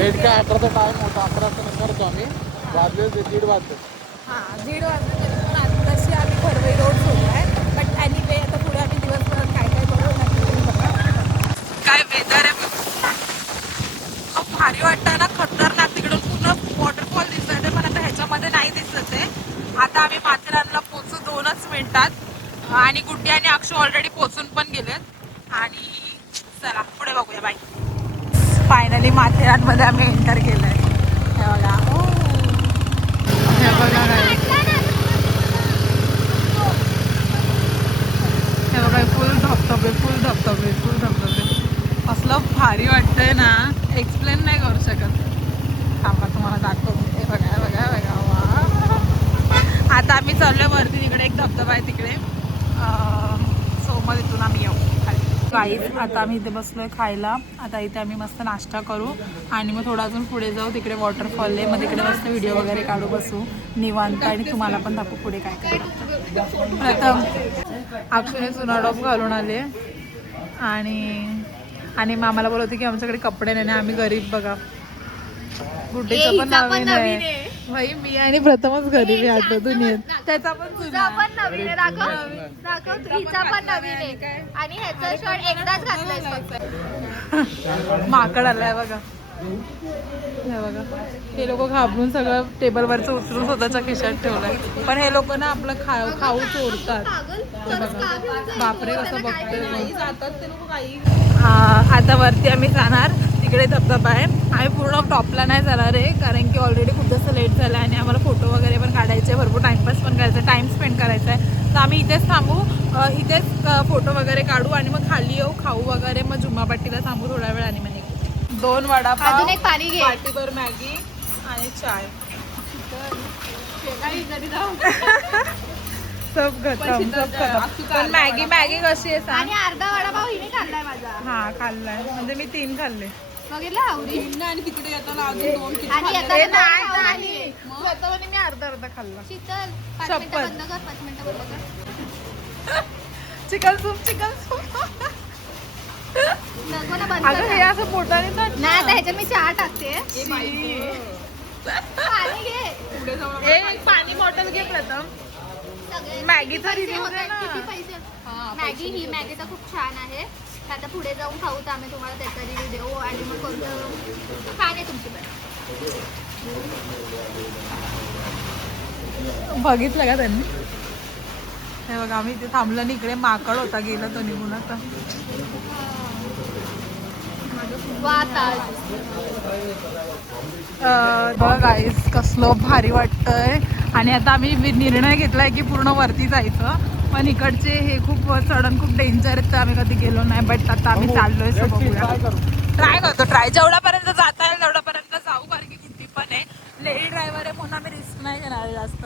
8 का 11चा टाइम होता, 11चा करतो आम्ही. वाजले 1:30 वाजले. हां 1:30 वाजता तरी पण आत्ताशी आम्ही खरवई रोड सोडलाय. बट एनिवे आता पुढे आम्ही दिवसभरात काय काय करू नक्की तुम्ही बघा. काय वेदर आहे बघा. खूप भारी वाटतं ना, खतरनाक. तिकडून पूर्ण वॉटरफॉल दिसत आहे पण आता ह्याच्यामध्ये नाही दिसत आहे. आता आम्ही माथेरानला पोहोचू 2च मिनिटात आणि गुड्डी आणि अक्षू ऑलरेडी पोहोचून पण गेलेत. आणि चला पुढे बघूया. बाय. फायनली माथेरानमध्ये आम्ही एंटर केलंय. हे बघा. हे बघा काय, हे बघा फुल धबधबे, फुल धबधबे, फुल धबधबे. असलं भारी वाटतंय ना, एक्सप्लेन नाही करू शकत. थांबा तुम्हाला दाखवते. हे बघा, हे बघा, हे बघा. वा. आता आम्ही चाललोय वरती. तिकडे एक धबधबा आहे तिकडे. सो मग इथून आम्ही येऊ खाली. गाईज आता आम्ही इथे बसलोय खायला. आता इथे आम्ही मस्त नाश्ता करू आणि मग थोडं अजून पुढे जाऊ. तिकडे वॉटरफॉल आहे, मग तिकडे मस्त व्हिडिओ वगैरे काढू, बसू निवांत आणि तुम्हाला पण दाखवू पुढे काय काय. प्रथम अक्षुने सुनाडॉप घालून आले आणि मामाला बोलवते की आमच्याकडे कपडे नाही. आम्ही गरीब बघा. गुड्डीचं पण नवीन आहे भाई. मी आणि प्रथमच गरीबी आठवतून येत. त्याचा पण तुझा पण नवीन आहे. दाखव हिचा पण नवीन आहे आणि ह्याचा शर्ट एकदाच घातलाय. माकड आलाय बघा. हे बघा, हे लोक घाबरून सगळं टेबलवरचं उचलून स्वतःच्या खिशात ठेवलंय. पण हे लोक ना आपलं खाऊ चोरतात. बापरे कसं बघतोय. आता वरती आम्ही जाणार. तिकडे धबधबा आहे. आम्ही पूर्ण टॉपला नाही जाणार आहे कारण की ऑलरेडी खूप जास्त लेट झालं आहे आणि आम्हाला फोटो वगैरे पण काढायचे, भरपूर टाइमपास पण करायचा, टाइम स्पेंड करायचा आहे. तर आम्ही इथेच थांबू, इथेच फोटो वगैरे काढू आणि मग खाली येऊ, खाऊ वगैरे, मग जुम्मापट्टीला थांबू थोडा वेळ आणि मग निघू. 2 वडापाव, एक पाणी घे, पाटीभर मॅगी आणि चाय. सब खतम, सब खतम. पण मॅगी कशी आहे सांग. आणि अर्धा वडापाव हिने खाल्लाय माझा. हा खाल्लाय, म्हणजे मी 3 खाल्ले. बघितलं आवडी. आणि तिकडे येताना अजून 2 आणि नाही मी अर्धा खाल्ला. शीतल 5 शपथ. मिनिटं बंद कर, 5 मिनिटं बंद कर. Chicken soup. नको ना बंद अगं कर. हे असं पोटाने तर नाही आता ह्याच्यात मी चहा टाकते. पाणी घे. एक पाणी बॉटल घे प्रथम. सगळे मॅगीचा पैसे रिव्ह्यू होतात, दे ना. किती पैसे. मॅगी तर खूप छान आहे. आता पुढे जाऊन खाऊ तर आम्ही तुम्हाला त्याचा रिव्ह्यू देऊ आणि मग कोणतं छान आहे तुमची पण. बघितलं का त्यांनी. हे बघा आम्ही इथे थांबलं आणि इकडे माकड होता, गेला तो निघून. आता बघा गाईस कसलं भारी वाटतंय. आणि आता आम्ही निर्णय घेतलाय की पूर्ण वरती जायचं, पण इकडचे हे खूप चढण खूप डेंजर आहेत तर आम्ही कधी गेलो नाही. बट आता आम्ही चाललोय. सो बघूया, ट्राय करतो. जेवढ्यापर्यंत जाता येईल तेवढ्यापर्यंत जाऊ कारण की किती पण आहे. लेडी ड्रायव्हर आहे म्हणून आम्ही रिस्क नाही घेणार जास्त.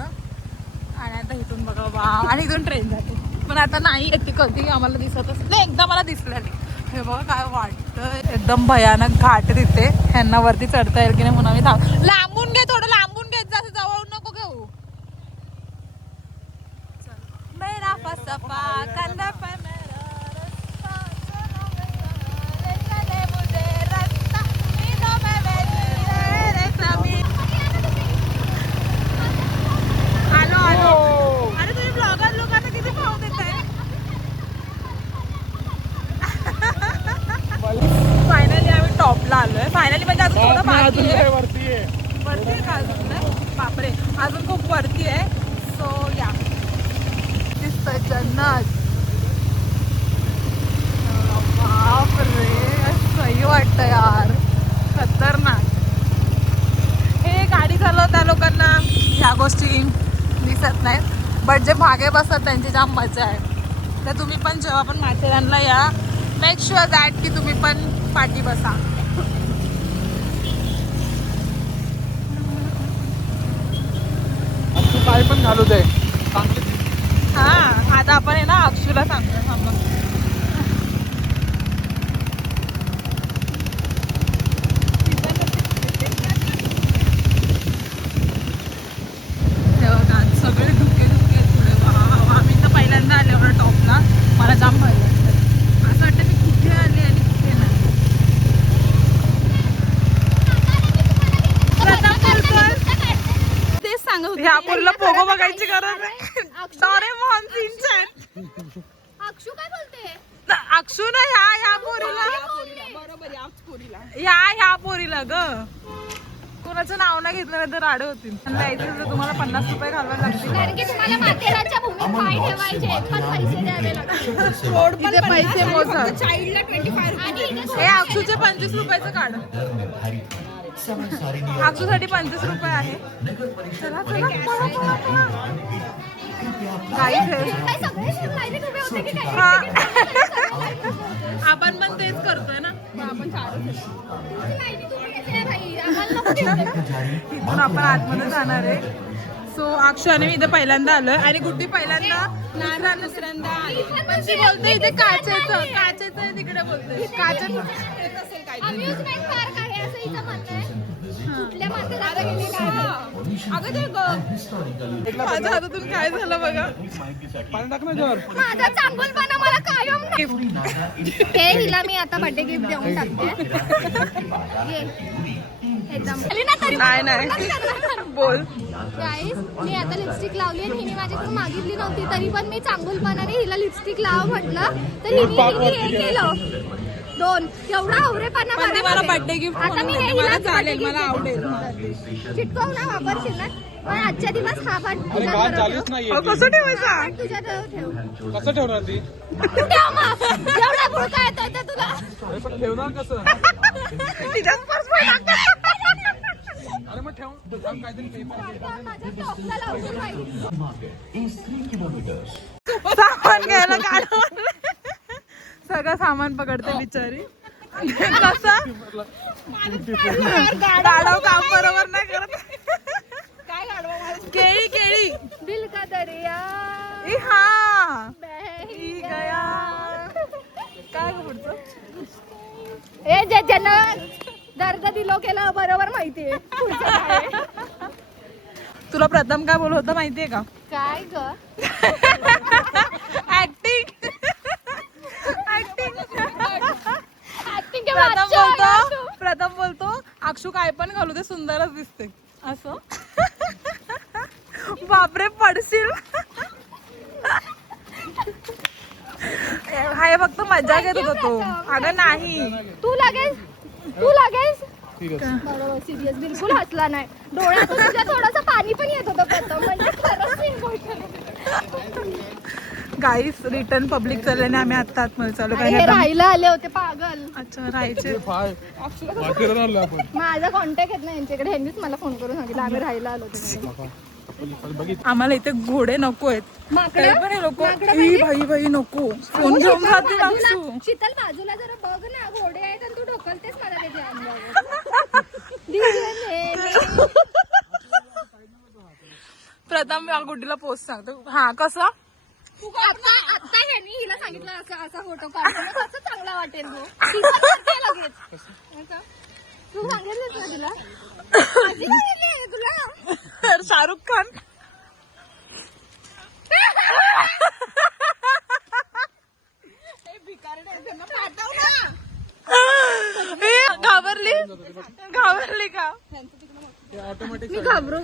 आणि आता इथून बघा वा, आणि इथून ट्रेन जाते पण आता नाही येते कधी आम्हाला दिसतच नाही. एकदा मला दिसलं नाही. हे बघा काय वाटतं, एकदम भयानक घाट तिथे. ह्यांना वरती चढता येईल की नाही म्हणून आम्ही लांबून घे, थोडं लांबून घेत जा, जवळून नको घेऊ. मेरा फसफा कंधा पे मेरा रस्ता, चलो मेरा चले मुझे रस्ता, नींदों में बैठी रे सभी. आलो. अरे तुम्ही ब्लॉगर लोकांना किती भाव देताय. फायनली आम्ही टॉपला आलोय. फायनली म्हणजे अजून थोडं बाकी आहे. वरती आहे का अजून नाही. बापरे अजून खूप वरती आहे. सो या दिसतंय जन्नत. बापरे सही वाटतं यार, खतरनाक. हे गाडी चालवत्या लोकांना ह्या गोष्टी दिसत नाहीत, बट जे मागे बसतात त्यांची जाम मजा आहे. तर तुम्ही पण जेव्हा पण माथेरानला या, मेक शुअर दॅट की तुम्ही पण पाठी बसा. काय पण घालू दे. हा आता आपण आहे ना अक्षूला सांगतो. सगळे धुके पुढे. आम्ही तर पहिल्यांदा आले एवढं टॉपला. मला जाम भय वाटतं. असं वाटतं मी कुठे आले आणि कुठे नाही. बोलते अक्षू ना ह्या पोरीला ह्या पोरीला ग कोणाचं नाव नाही घेतलं नाही तर राडे होतील द्यायचं तर तुम्हाला 50 रुपये घालवायला लागतील कारण की तुम्हाला माथेरानच्या भूमीत पाय ठेवायचे पण पैसे द्यावे लागतात तिथे पैसे मोजा चाइल्डला 25 आणि हे अक्षूचे 25 रुपयाचं काढ अक्षूसाठी 25 रुपये आहे चला चला पळा, पळा, पळा. Guys, हे- काय सगळे लाईनीत उभे होते की काय हा. आपण पण तेच करतोय ना आपण लाईनीत उभे आहे भाई आम्हाला नको देऊ. इथून आपण आतमध्ये जाणार आहे सो अक्षू आणि मी इथे पहिल्यांदा आलोय आणि गुड्डी पहिल्यांदा दुसऱ्यांदा पण ती बोलते इथे काचेचं आहे तिकडे बोलते काचेचं अम्युजमेंट पार्क आहे असं हिचं म्हणणं आहे कुठल्या माथेरानला गेली काय माझ्या हातातून काय झालं बघा माझा चांगुलपणा मला कायम हे हिला मी आता बर्थडे गिफ्ट देऊन टाकते ये. एकदम नाही बोल गाईस मी आता लिपस्टिक लावली आणि हिने माझ्याकडून मागितली नव्हती तरी पण मी चांगुलपणाने हिला लिपस्टिक लाव म्हटलं तर हिने हे केलं 2 एवढा आवरेपणा पण ती मला बर्थडे गिफ्ट आता मी हे मला हिला चालेल मला आवडेल चिटकवून ना वापरशील ना पण आजच्या दिवस हा पण अरे गाल चालूच नाहीये अहो, कसं ठेवायचा तुझ्या ठेव कसं ठेवणार ती तू ठेव मग एवढा बुडका येतोय ते तुला अरे पण ठेवणार कसं तिच्याच पर्स अरे मग ठेव काहीतरी पेपर माझ्या टॉपला लावून पाहिजे सामान घ्यायला काढ सगळं सामान पकडते बिचारी कसं गाडव काम बरोबर नाही करत काय गाडव केळी केळी दिल का दरिया ई हा बह ई गया काय ग पुढचं हे ज्यांना दर्द दिलो केलं बरोबर माहितीये पुढचं काय आहे. तुला प्रथम काय बोलत होतं माहितीये का काय ग ऍक्टिंग ऍक्टिंग प्रथम बोलतो अक्षू काय पण घालू दे सुंदरच दिसते असं बापरे पडशील हाय फक्त मजा घेत होता तो अगं नाही तू लगेच बरोबर सिरियस बिलकुल हसला नाही डोळ्यातून तुझ्या थोडंसं पाणी पण येत होतं प्रथम म्हणजे खरंच important. गाईस रिटर्न पब्लिक चालल्याने आम्ही आता आतमध्ये चालू अरे हे राहायला आले होते पागल अच्छा राहायचे माथेरान आणलं आपण माझा कॉन्टॅक्ट येत नाही यांच्याकडे ह्यांनीच मला फोन करून सांगितलं आम्ही राहायला आलो होतो आम्हाला इथे घोडे नको आहेत माकडं? पण हे लोक माकडं भाई नको फोन घेऊन जाते अक्षू शीतल बाजूला जरा बघ ना घोडे आहेत आणि तू ढकलतेस मला त्याच्या अंगावर प्रथम गुड्डीला पोस्ट सांगतो हा कसं आता ह्यांनी हिला सांगितलं असं असा फोटो काढतो कसं चांगला वाटेल गो ती पण करते लगेच असं. तू सांगितलंस ना तिला आधी सांगितली तुला शाहरुख खान घाबरली का मी घाबरू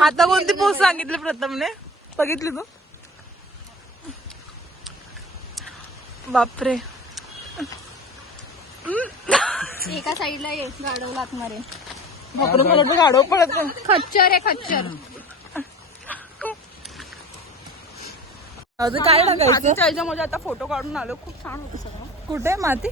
आता कोणती पोस्ट सांगितली प्रथमने बघितली तू बापरे एका साईडला ये गाडवला आतमारे बापरे मला वाटलं गाडव पडत खच्चर आहे खच्चर काय टाकायचं मध्ये आता फोटो काढून आलो खूप छान होतं सगळं कुठे माती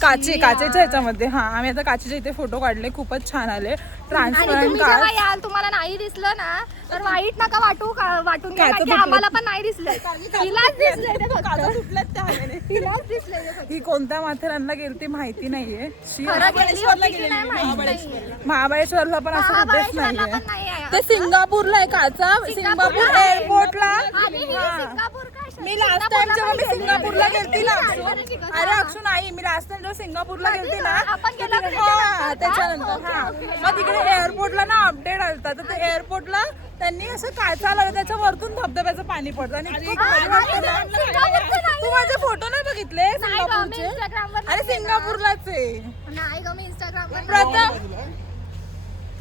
काचेच्या ह्याच्यामध्ये हा आम्ही आता काचेच्या इथे फोटो काढले खूपच छान आले आणि ट्रान्सपरंट तुम्ही जेव्हा याल तुम्हाला नाही दिसलं ना तर वाईट नका वाटून घ्या काचं की आम्हाला पण नाही दिसलंय तिलाच दिसलंय ते फक्त. तिलाच दिसलंय ते फक्त. ही कोणत्या माथेरानला गेली ती माहिती नाहीये खरं गेली होती की नाही माहित नाहीये. महाबळेश्वरला पण असं कुठेच महाबळेश्वरला नाहीये पण नाही आहे. ते सिंगापूरला आहे काचा सिंगापूर एअरपोर्टला आम्ही सिंगापूर काय मी लास्ट टाइम जेव्हा मी सिंगापूरला गेलती ना गेलती अक्षू अरे अक्षू नाही मी लास्ट टाइम जेव्हा सिंगापूरला गेलती ना आपण गेलो की हा, त्याच्यानंतर हा मग तिकडे एअरपोर्टला ना अपडेट आलता तर ते एअरपोर्टला त्यांनी असं काचा लावलं त्याच्या वरतून धबधब्याचं पाणी पडतं आणि इतकं भारी वाटतं ना. सिंगापूरचं नाही. तू माझे फोटो नाही बघितले नाही गं, मी सिंगापूरचे इंस्टाग्रामवर अरे सिंगापूरलाच आहे नाही ग मी इंस्टाग्रामवर प्रथम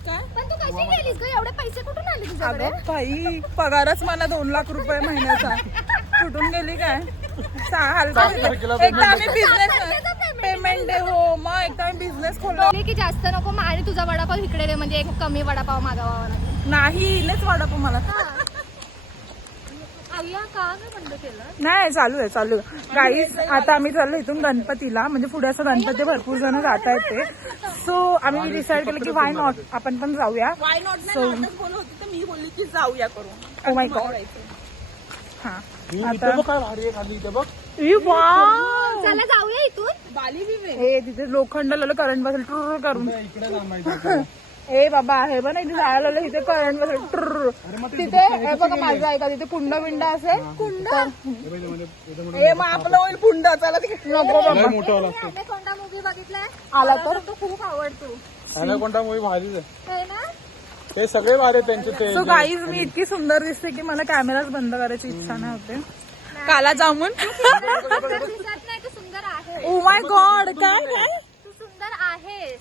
काय पण तू कशी गेलीस ग एवढे पैसे कुठून आले तुझ्याकडे अगं बाई पगारच मला 2 लाख रुपये महिन्याचा कुठून गेली काय एकदा आम्ही बिझनेस पेमेंट दे हो मग एकदा आम्ही बिझनेस खोललो बोलली की जास्त नको मग आणि तुझा वडापाव इकडे दे म्हणजे एक कमी वडापाव मागावा लागला. नाही इलेच वडापाव मला अय्या का नाही बंद केलं? नाही चालू आहे गाईस. आता आम्ही चाललो इथून गणपतीला म्हणजे पुढे असं गणपती भरपूर जण जात आहेत ते सो आम्ही डिसाईड केलं की वाय नॉट आपण पण जाऊया. वाय नॉट नाही नाटक बोलत होती तर मी बोलली की जाऊया करू. Oh my God. हा इथे बघ काय भारी आहे खाली इथे बघ. चला जाऊया इथून. बाली बी हे तिथे लोखंड लावलं करंट बसेल ट्रुर करून. इकडे थांबायचं. ए बाबा हे बघ ना इथे जायला लागलं इथे करंट बसेल ट्रुर. तिथे हे बघा माझं ऐका तिथे कुंड बिंड असेल कुंड हे मग आपलं होईल पुंड. चला तिकडे. नको बाबा मोठं वाला असतं. कोणता मूवी बघितलाय? आला तर तो खूप आवडतो आणि कोणता मूवी भारीच आहे. हे ना. हे सगळे भारी आहेत त्यांचे ते. सो गाईज मी इतकी सुंदर दिसते की मला कॅमेराच बंद करायची इच्छा नाही होते. काला जामून दिसत नाही तू सुंदर आहे. ओ माय गॉड काय काय तू सुंदर आहेस.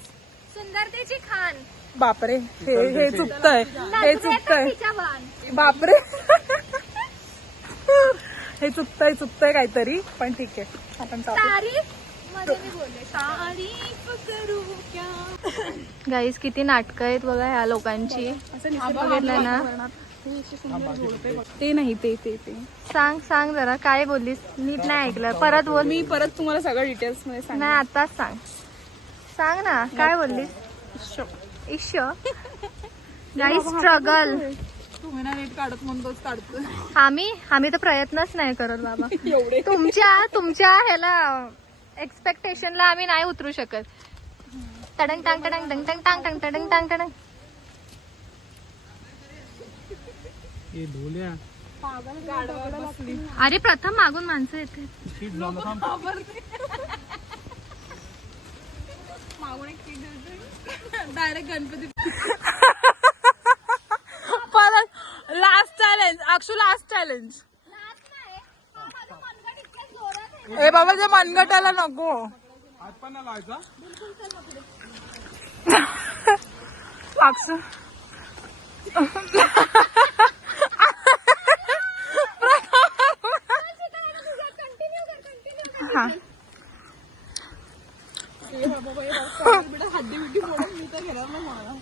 सुंदरतेची खान. बापरे हे चुकतंय हे चुकतंय तिच्या वाण. बापरे हे चुकतंय काहीतरी पण ठीक आहे आपण चालू. तारीफ मध्ये मी बोलले तारीफ करू क्या. गाईस किती नाटकं आहेत बघा ह्या लोकांची. बघितलं ना. ते नाही ते सांग जरा काय बोललीस नीट नाही ऐकलं परत बोल. मी परत तुम्हाला सगळं डिटेल्स मध्ये सांग. नाही आताच सांग ना काय बोललीस. इश गाईस स्ट्रगल. तुम्ही ना नीट काढत म्हणून तोच काढतो. आम्ही तर प्रयत्नच नाही करत बाबा. तुमच्या ह्याला एक्सपेक्टेशनला आम्ही नाही उतरू शकत. टडंग टांग टडंग टंग टंग टांग टंग टडंग टांग टडंग. हे ढोल्या अरे प्रथम मागून माणसं येते. डायरेक्ट गणपती परत last challenge Akshu last challenge. ए बाबा ते मनगटाला नको. हात पण नाही लावायचा. अक्षू हा हड्डी बिड्डी फोडून मी तर घेणार नाही मला.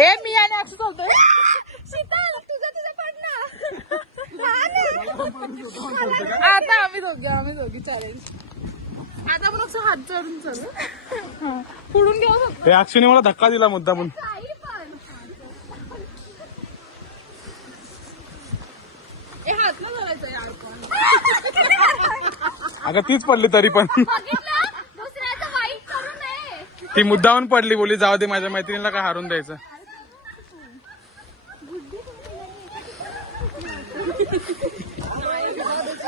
ए मी आणि अक्षू चालतोय. आता आम्ही दोघी चॅलेंज. आता पण असं हात चढून चालू पुढून घेऊ शकतो. हे अक्षयने मला धक्का दिला मुद्दा पण. ए हात न धरायचं यार पण. अगं तीच पडली तरी पण. दुसऱ्याचं वाईट करू नये. ती मुद्दाहून पडली बोली जाऊ दे माझ्या मैत्रिणीला काय हारून द्यायचं.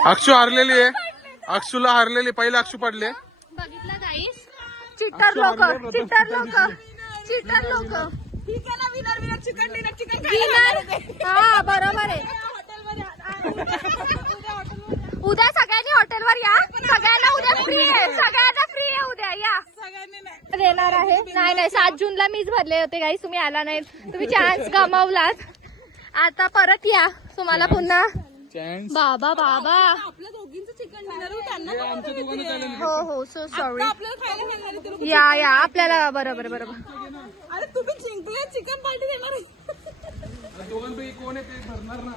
अक्षू हारलेली आहे. अक्षूला हारलेली पहिले अक्षू पडले. बघितलं गाईस. चिटर लोक ठीक आहे ना. विनर चिकन हा बरोबर आहे. उद्या सगळ्यांनी हॉटेलवर या. सगळ्यांना उद्या फ्री आहे उद्या या. देणार आहे. नाही 7 जूनला मीच भरले होते गाईस. तुम्ही आला नाही. तुम्ही चान्स गमावलात. आता परत या. तुम्हाला पुन्हा बाबा आपल्या दोघींचं चिकन डिनर त्यांना हो सो सॉरी. आपल्याला खायला सांगणार. या आपल्याला बरोबर. अरे तुम्ही जिंकले चिकन पार्टी देणार आहे. दोघांपैकी कोण आहे ते भरणार ना.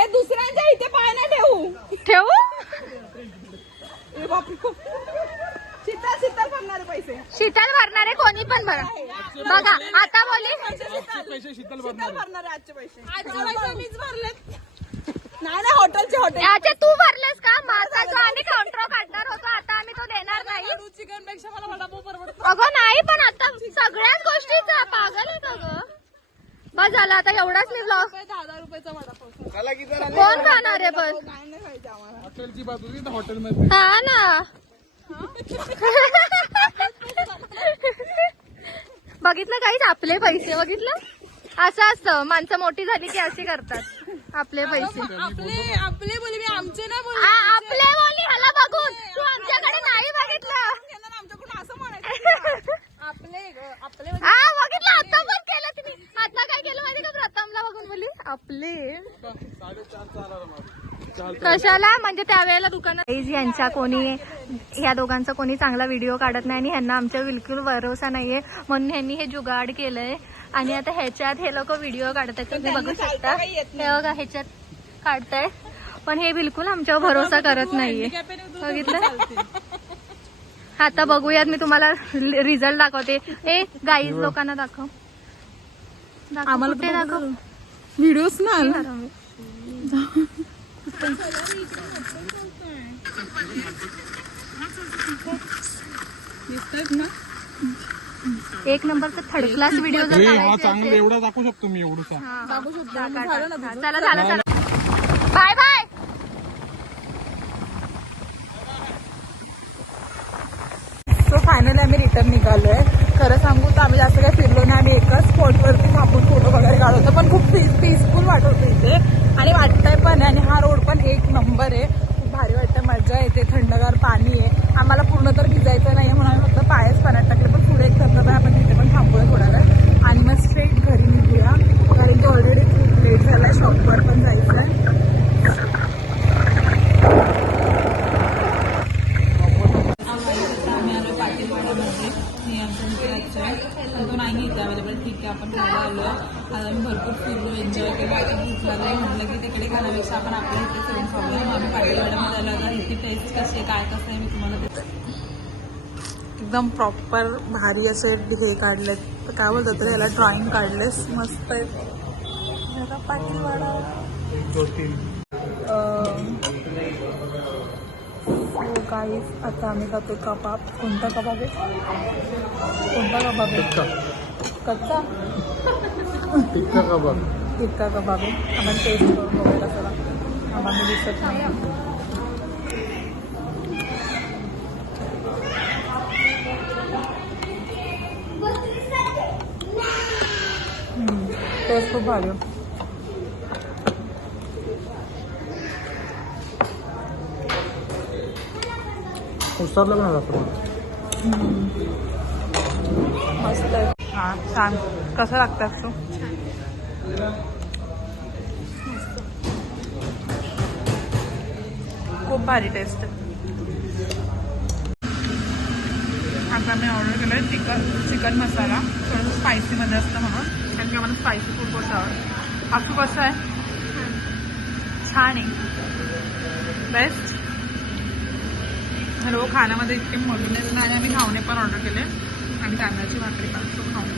ए दुसऱ्यांच्या इथे पाय ना ठेवू. शीतल भरणारे पैसे. शीतल भरणारे कोणी पण बघा आता बोली. पैसे शीतल भरणार. भरणारे आजचे पैसे मीच भरलेत. नाही हॉटेलचे अच्छा तू भरलेस का. माझा जो आम्ही काउंटर काढणार होतो आता आम्ही तो देणार नाही. चिकन पेक्षा मला वडापाव परवडतो. अगं नाही पण आता सगळ्याच गोष्टीचा पागल आहे का ग. बस झालं आता एवढाच मी ब्लॉग. 10,000 रुपयाचा वडापाव. कोण खाणार आहे पण. काय नाही खायचं आम्हाला. हॉटेलची बाजू हॉटेलमध्ये. हा ना. बघितलं काहीच आपले पैसे बघितलं. असं असतं माणसं मोठी झाली की अशी करतात. आपले पैसे आपले बोली मी आमचे नाही बोलले. आपले बोली ह्याला बघून तू आमच्याकडे नाही बघितलं. आमच्याकडून असं म्हणायचं. आपले हा बघितलं आता पण केलं होती मी. आता काय केलं माहिती का, प्रथमला बघून बोलली आपले 4:30चा अलार्म. कशाला, म्हणजे त्यावेळेला दुकानात यांच्या कोणी, ह्या दोघांचा कोणी चांगला व्हिडिओ काढत नाही आणि ह्यांना आमच्या बिलकुल भरोसा नाहीये, म्हणून ह्यांनी हे जुगाड केलंय. आणि आता ह्याच्यात हे लोक व्हिडिओ काढतात, तुम्ही बघू शकता. हे बघा ह्याच्यात काढताय, पण हे बिलकुल आमच्यावर भरोसा करत नाहीये. बघितलं. आता बघूयात, मी तुम्हाला रिझल्ट दाखवते. ए गाईज लोकांना दाखव, आम्हाला कुठे दाखव व्हिडिओच ना दिसतात ना. एक नंबरचा थर्ड क्लास व्हिडिओ जर हे हा काढायचे चांगलं असेल. एवढा दाखवू शकतो मी एवढंच. दाखवू शकतो. झालं ना तुझं? चला चला चला, बाय बाय. सो फायनली आम्ही रिटर्न निघालोय. खरं सांगू तर आम्ही जास्त काही फिरलो नाही. आम्ही एकाच स्पॉटवरती थांबून फोटो वगैरे काढत होतो, पण खूप पीसफुल वाटत होतं इथे आणि वाटतंय पण. आणि हा रोड पण एक नंबर आहे, खूप भारी वाटतं, मजा येते, थंडगार पाणी आहे. आम्हाला पूर्ण तर भिजायचं नाही म्हणून आम्ही फक्त पायच पाण्यात टाकले, पण पुढे एक धबधबा आहे, आपण तिथे पण थांबूया थोडा वेळ आणि मग स्ट्रेट घरी निघूया, कारण की ऑलरेडी खूप लेट झालाय, शॉपवर पण जायचं आहे. तो नाही इथे अवेलेबल. ठीक आहे, आपण खायला आलो. आता आम्ही भरपूर फिरलो, एन्जॉय केलं. भूक लागली, म्हटलं की तिकडे खाण्यापेक्षा आपण आपल्या इथे करून खाऊया. मग आम्ही पाटीलवाड्यामध्ये आलो. आता इथे टेस्ट कशी आहे, काय कसं आहे, मी तुम्हाला ते एकदम प्रॉपर भारी असे हे काढलेत, काय बोलतात तर याला, ड्रॉइंग काढलेस, मस्त आहे. पाटीलवाडा. गाईस आता आम्ही खातो कबाब. कोणता कबाब आहे? कोणता कबाब आहे? कच्चा टिक्का कबाब. टिक्का कबाब आहे. आपण टेस्ट करून बघायला चला. आम्हाला दिसत नाही. टेस्ट खूप भारी आहे. उसारला पण जातो. मस्त आहे. हां छान. कसं लागतं तू? खूप भारी टेस्ट आहे. आता मी ऑर्डर केलं आहे चिकन मसाला, थोडंसं स्पायसीमध्ये असतं म्हणून, कारण की आम्हाला स्पायसी खूप होतं आवडतं. असू कसं आहे? छान आहे, बेस्ट. हॅलो, खाण्यामध्ये इतके मधून येत नाही आणि आम्ही घावणे पण ऑर्डर केले आणि कांद्याची भाकरी पण खाऊन